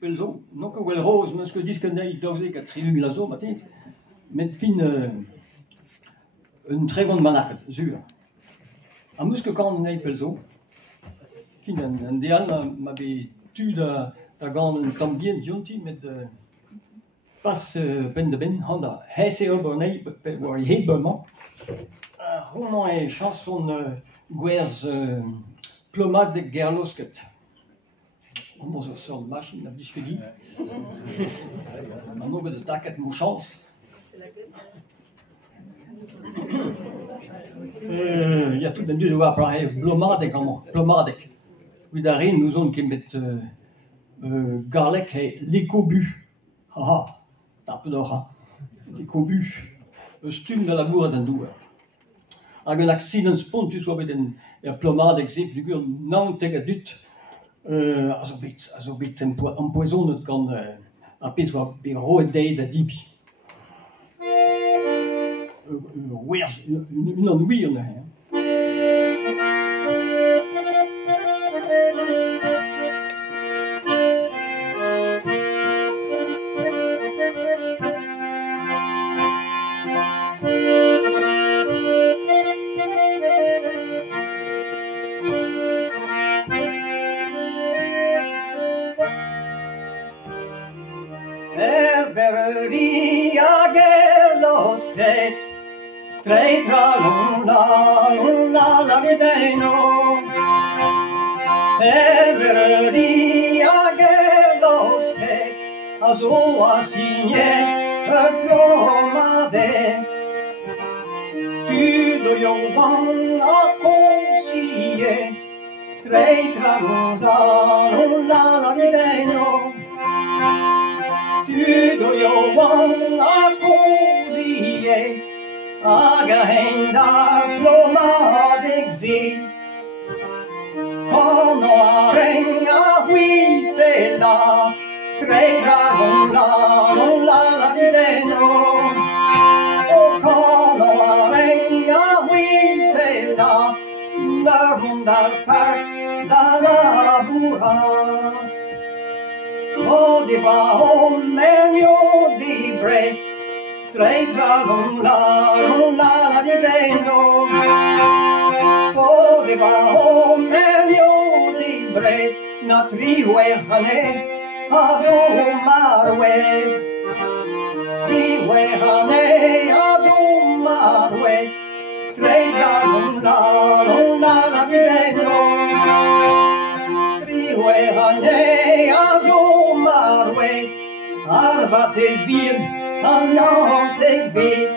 pel zo, non que wel rose, mais que disque nei daouzek a trilu la zo matin, met fin un tregon manaket, zur. A meus que quand nei pel zo, fin un deal ma be tu da gant un tambien dionti, met pas ben de ben, handa, hesse ober nei, war I heet beurman, roman e chanson Gwerz plomadeg gerlosket. Om zo'n soort machine heb je gedaan. Maar nog de tak het moet chance. Ja, tout den du doit parler plomadeg allemaal, plomadeg. Oui, daarin nous on qui met garlic et l'écobu. Haha, dat bedoel ha. L'écobu. Stum de la boer den doer. Ag un accident pontus wat met een plomadeg zip, du gur non tegen dut. Also bit empoisonnet kan apes war be roet dei da dibi. Weers, un an wir ne her. Veria gerlosket, tre tra la la videno. Veria gerlosket, azo a signé un plomadeg. Tu do yo van a conseiller, tre tra la videno. Tu do yo van a conseiller, aga henda plomadeg zi. Kono a renga huitela, tre dragon la videno. O kono a renga huitela, la rundal park da labura. O di va o meglio di bre, tre tra la videno. O di va o meglio di bre, na triue hane azu marwe. Triue hane azu marwe, tre tra la videno. Triue hane azu marwe, arvateg bien, ananteg bit.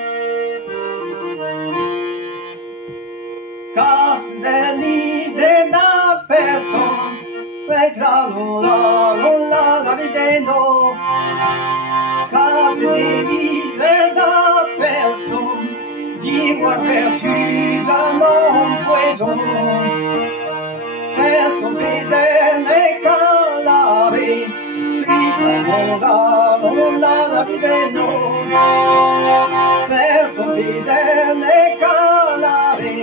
Kas delise da person, tre tra la videno. Kas delise da person, d'ivoire vertus à mon poison. Person bidene calare, la videno. Person bidene calare,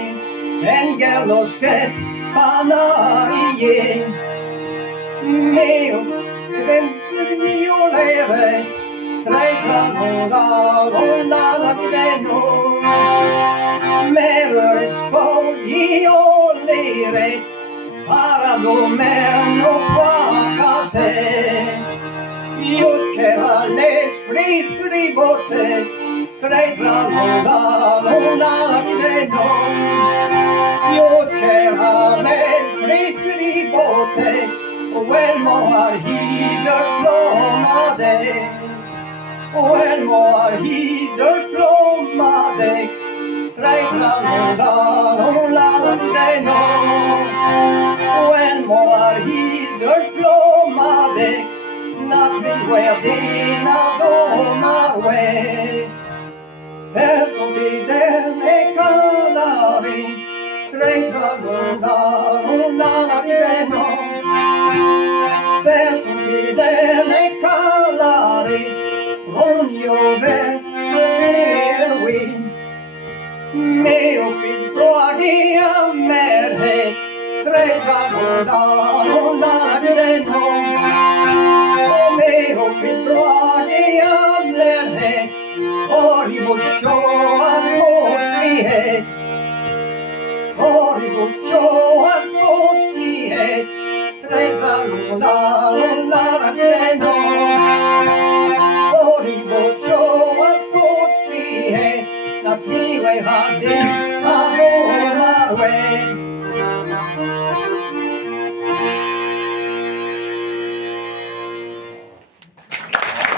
en gerlosket panarie. Meo leret, tre tra la videno. Mere spoglio leret, para domerno qua case. Iut kera les friscribote, tre tra la videno. Iut kera les friscribote, uelmo arhider plomadeg. Uelmo arhider plomadeg, tre tra la videno. Uelmo arhider plomadeg, na triuerdina zo marwe. Person bidene calari, tre tra la videno. Person bidene calari, ronio verwi. Meo pit proagia merhe, tre tra la videno. away.